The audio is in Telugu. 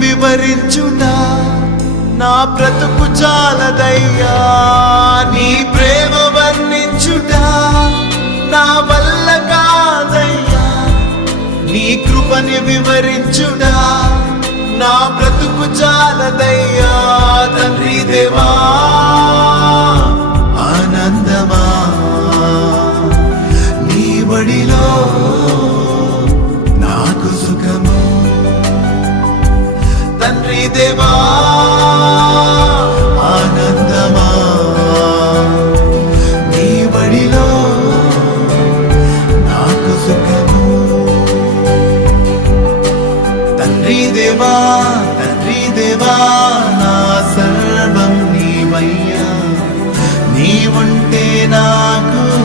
వివరించుట నా బ్రతుకు చాలదయ్యా. నీ ప్రేమ వర్ణించుట నా వల్ల కాదయ్యా. నీ కృపని వివరించుట నా బ్రతుకు చాలదయ్యా. తండ్రి దేవా